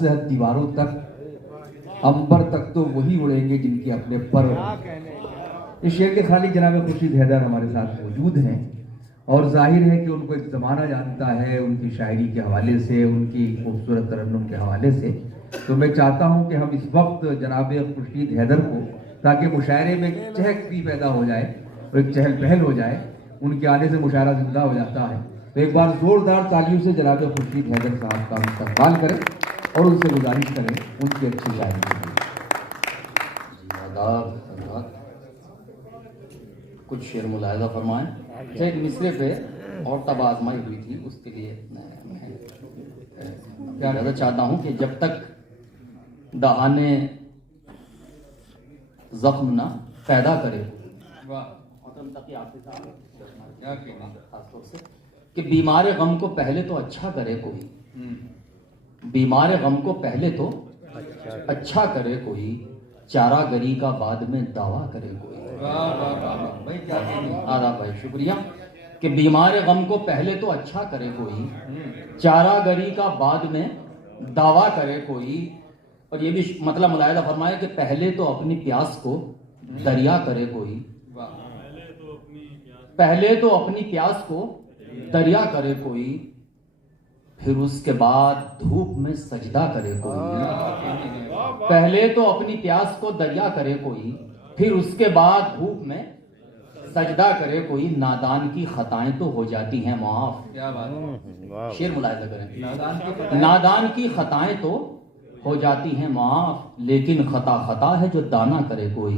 से दीवारों तक, अंबर तक तो वही उड़ेंगे जिनके अपने पर। इस शेर के खाली जनाब खुर्शीद हैदर हमारे साथ मौजूद हैं और जाहिर है कि उनको एक ज़माना जानता है उनकी शायरी के हवाले से, उनकी खूबसूरत तरन्नुम के हवाले से। तो मैं चाहता हूं कि हम इस वक्त जनाब खुर्शीद हैदर को, ताकि मुशायरे में चहक भी पैदा हो जाए और एक चहल पहल हो जाए, उनके आने से मुशायरा जिंदा हो जाता है। तो एक बार जोरदार तालियों से जनाब खुर्शीद हैदर साहब का इस्तकबाल करें और उनसे गुजारिश करें उनकी अच्छी शायरी के लिए। कुछ शेर मुलाहिजा फरमाएं। एक मिसरे पे और तब आजमाई हुई थी, उसके लिए मैं ज़्यादा चाहता हूं कि जब तक दहाने जख्म ना पैदा करे, खासतौर से कि बीमार गम को पहले तो अच्छा करे कोई, बीमार गम को पहले तो अच्छा करे कोई, चारागरी का बाद में दावा करे कोई। आदा भाई शुक्रिया। कि बीमार गम को पहले तो अच्छा करे कोई, चारागरी का बाद में दावा करे कोई। और ये भी मतलब मुलाहिजा फरमाए कि पहले तो अपनी प्यास को दरिया करे कोई, पहले तो अपनी प्यास को दरिया करे कोई, फिर उसके बाद धूप में सजदा करे कोई। पहले तो अपनी प्यास को दरिया करे कोई, फिर उसके बाद धूप में सजदा करे कोई। नादान की खताएं तो हो जाती हैं माफ। क्या बात, शेर मुलाहिजा करें। नादान की खताएं तो हो जाती हैं माफ, लेकिन खता खता है जो दाना करे कोई।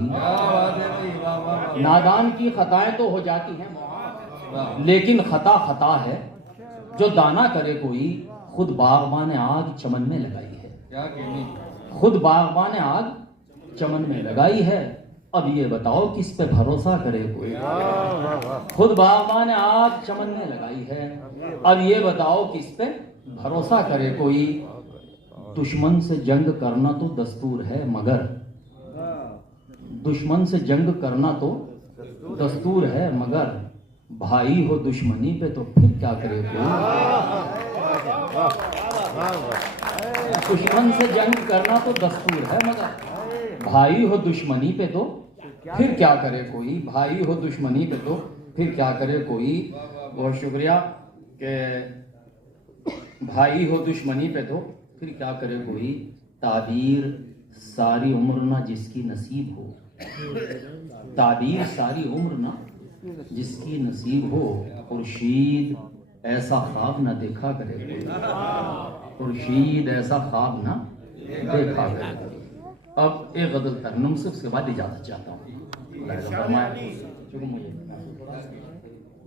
नादान की खताएं तो हो जाती हैं माफ, लेकिन खता खता है जो दाना करे कोई। खुद बागबान आग चमन में लगाई है, खुद बागबान आग चमन में लगाई है। अब ये बताओ किस पे भरोसा करे कोई। खुद बागबान आग चमन में लगाई है, अब ये बताओ किस पे भरोसा करे कोई। दुश्मन से जंग करना तो दस्तूर है मगर, दुश्मन से जंग करना तो दस्तूर है मगर, भाई हो दुश्मनी पे तो फिर क्या करे कोई। दुश्मन से जंग करना तो दस्तूर है मगर, भाई हो दुश्मनी पे तो फिर क्या करे कोई। भाई हो दुश्मनी पे तो फिर क्या करे कोई। बहुत शुक्रिया। कि भाई हो दुश्मनी पे तो फिर क्या करे कोई। ताबीर सारी उम्र ना जिसकी नसीब हो, ताबीर सारी उम्र ना जिसकी नसीब हो। खुर्शीद ऐसा ख्वाब ना देखा करे कोई, खुर्शीद ऐसा ख्वाब ना देखा करे कोई। अब एक गज़ल तरन्नुम से उसके बाद इजाज़त चाहता हूँ। क्योंकि मुझे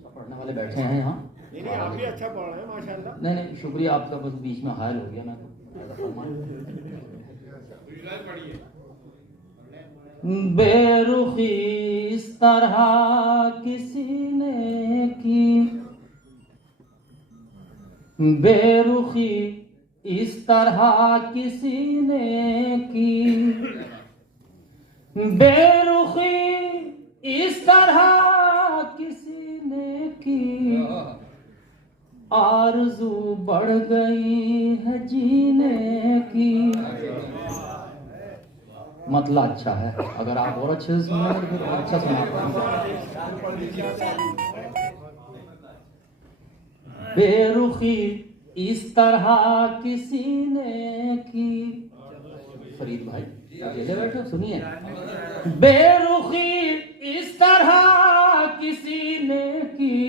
पढ़ने वाले बैठे हैं यहाँ। आप भी अच्छा पढ़ रहे हैं माशाल्लाह। नहीं शुक्रिया आपका, बस बीच में हायल हो गया मैं तो। बेरुखी इस तरह किसी ने की, बेरुखी इस तरह किसी ने की, बेरुखी इस तरह किसी ने की, आरज़ू बढ़ गई है जीने की। मतलब अच्छा है, अगर आप और अच्छे से सुने तो फिर अच्छा सुना पाएंगे। बेरुखी इस तरह किसी ने की, फरीद भाई अकेले बैठे सुनिए। बेरुखी इस तरह किसी ने की,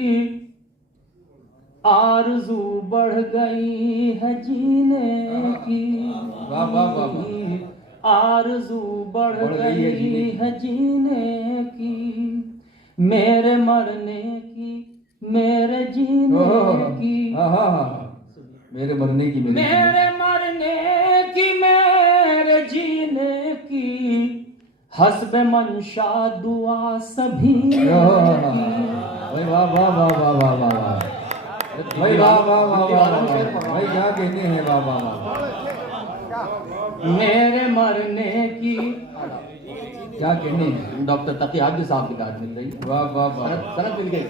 आरज़ू बढ़ गई है जीने की। आरज़ू बढ़ गई है जीने की, मेरे मरने की मेरे जीने की, मेरे मरने की मेरे मरने की मेरे जीने की, हस्ब मंशा दुआ सभी की। भाई वाह वाह वाह वाह वाह वाह वाह भाई वाह वाह वाह वाह भाई क्या कहने हैं। वाह वाह वाह मेरे मरने की क्या कहने हैं। डॉक्टर तकियादी साहब की दाद मिल रही है। वाह वाह वाह सनद मिल गई।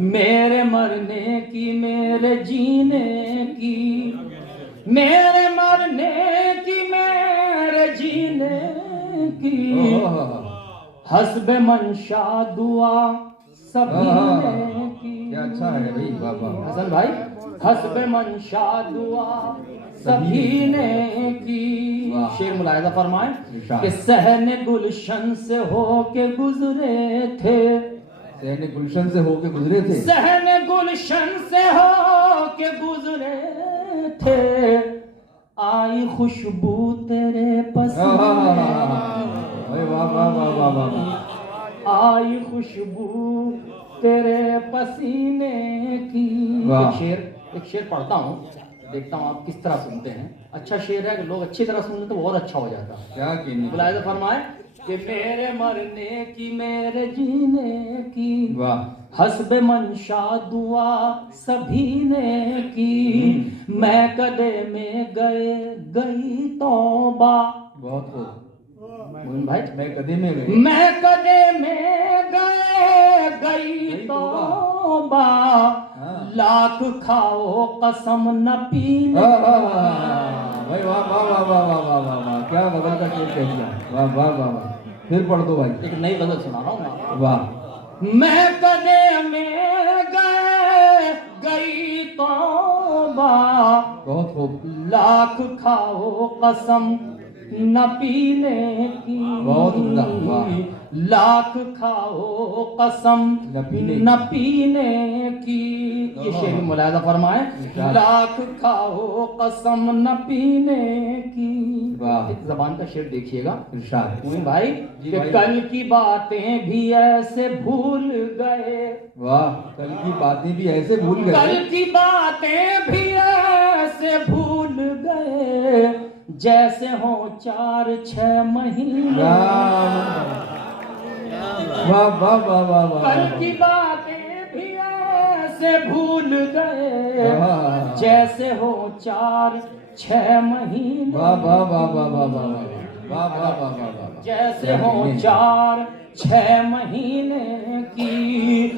मेरे मरने की मेरे जीने की, मेरे मर मरने की मेरे जीने की हस्ब मंशा दुआ सभी ने की। क्या अच्छा है भाई, वाह वाह। हसन भाई, हस्ब मंशा दुआ सभी ने की। शेर मुलाहिजा फरमाए कि सहने गुलशन से होके गुजरे थे, सहने गुलशन से होके गुजरे थे, सहने गुलशन से होके गुजरे थे, आई खुशबू तेरे पसीने, वाह वाह वाह वाह वाह। आई खुशबू तेरे पसीने की। एक शेर पढ़ता हूँ, देखता हूँ आप किस तरह सुनते हैं। अच्छा शेर है कि लोग अच्छी तरह सुन ले तो और अच्छा हो जाता है। क्या कहने, मुलाहिजा फरमाए कि मेरे मरने की मेरे जीने की हस्ब मंशा दुआ सभी ने की, मैं कदे में गई तौबा। बहुत खूब भाई, मैं कदे में गई, मैं कदे में गई तौबा, लाख खाओ कसम न पीने। भाई वाह वाह वाह वाह वाह वाह वाह वाह, क्या गजल का शेर कह दिया, वाह वाह वाह वाह। फिर पढ़ दो भाई, एक नई गजल सुना रहा हूँ मैं। वाह। मैं कदे में गई तौबा, बहुत खूब, लाख खाओ कसम न पीने की। बहुत उम्दा, वाह। लाख खाओ कसम न पीने की। ये शेर भी मुलाहिजा फरमाए, लाख खाओ कसम न पीने की। वाह। एक जबान का शेर देखिएगा इरशाद भाई कि कल की बातें भी ऐसे भूल गए। वाह, कल की बातें भी ऐसे भूल गए, कल की बातें भी ऐसे भूल गए, जैसे हो 4-6 महीने। वाह वाह वाह वाह वाह। कल की बातें भी ऐसे भूल गए, जैसे हो 4-6 महीने। वाह वाह वाह वाह वाह वाह वाह वाह वाह वाह। जैसे हो 4-6 महीने की,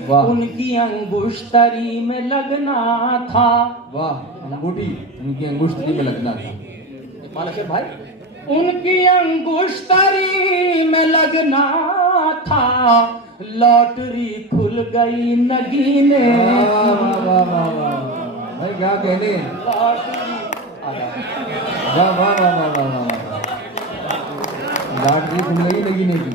उनकी अंगुश्तरी में लगना था। वाह, अंगूठी उनकी अंगुश्तरी में लगना था। मालिक भाई, उनकी अंगुश्तरी में लगना था, लॉटरी खुल गई नगीने। भाई क्या कहने, लॉटरी वाह वाह वाह वाह वाह वाह, लॉटरी खुल गई नगीने की,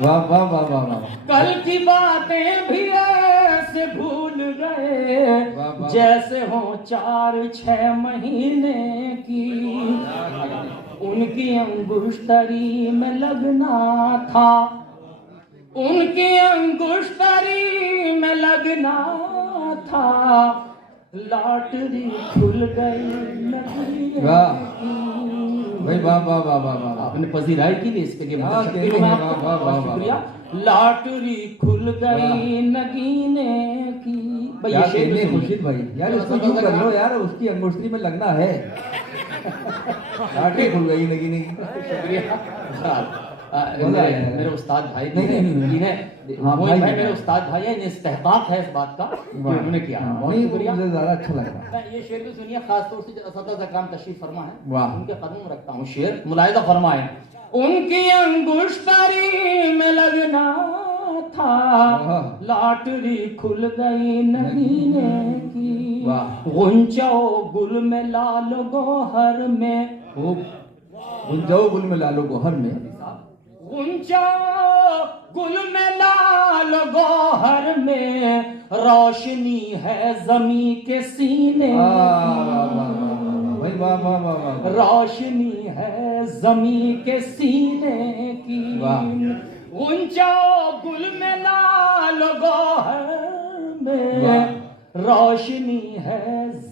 वाह वाह वाह वाह वाह। कल की बातें भी ऐसे भूल गए, जैसे हो 4-6 महीने की, उनकी अंगुश्तरी में लगना था, उनकी अंगुश्तरी में लगना था, लॉटरी खुल गई। वाह भाई, वाह वाह वाह वाह वाह। आपने पजीराई की लिए इसके लिए शुक्रिया। लॉटरी खुल गई नगीने की। क्या कहने खुर्शीद भाई, यार इसको यूं कर लो यार, उसकी अंगुश्तरी में लगना है, लॉटरी खुल गई नगीने की। शुक्रिया। मेरे उस्ताद भाई भाई मेरे उस्ताद भाई है, इन्हें इस्तेहकाक है इस बात का उन्होंने किया। बहुत शुक्रिया, मुझे ज्यादा अच्छा लगा। ये शेर भी सुनिए, खासतौर से असद अकराम तशरीफ फरमा है, वाह, उनके कदम में रखता हूँ शेर। मुलाहिजा फरमाए, उनकी अंगुश्तरी में लगना था, लॉटरी खुल गई नगीने की। गुंजो गुल में लाल गोहर में, गुंजो गुल में लालो गोहर में, गुंजो गुल में लाल गोहर में, रोशनी है जमी के सीने। रोशनी है जमी के सीने की। गुंजो गुल में लाल गोहर में, रोशनी है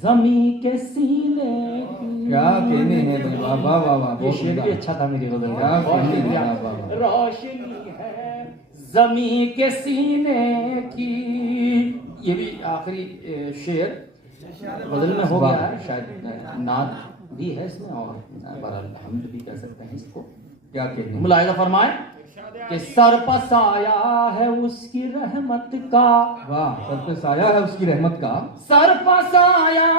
जमी के सीने की। क्या कहने हैं भाई, वाह वाह वाह वाह। ये शेर भी अच्छा था मेरी गजल का। रोशनी है जमी के सीने की। ये भी आखिरी शेर गजल में हो गया है, शायद नात भी है इसमें और हम भी कह सकते हैं इसको। क्या कहने, मुलाहिजा फरमाए कि सर पर साया है उसकी रहमत का। वाह, सर पे साया है उसकी रहमत का। सर पर साया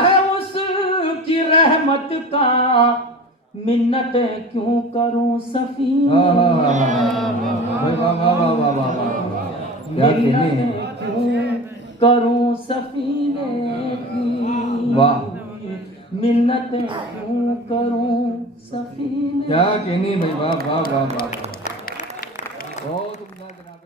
है उसकी की रहमत का मिन्नत क्यों करूं सफीने क्या कहने मिन्नत क्यों करूं सफीने की वाह मिन्नत क्यों करूं सफीने क्या कहने भाई वाह वाह वाह वाह बहुत उम्दा जनाब।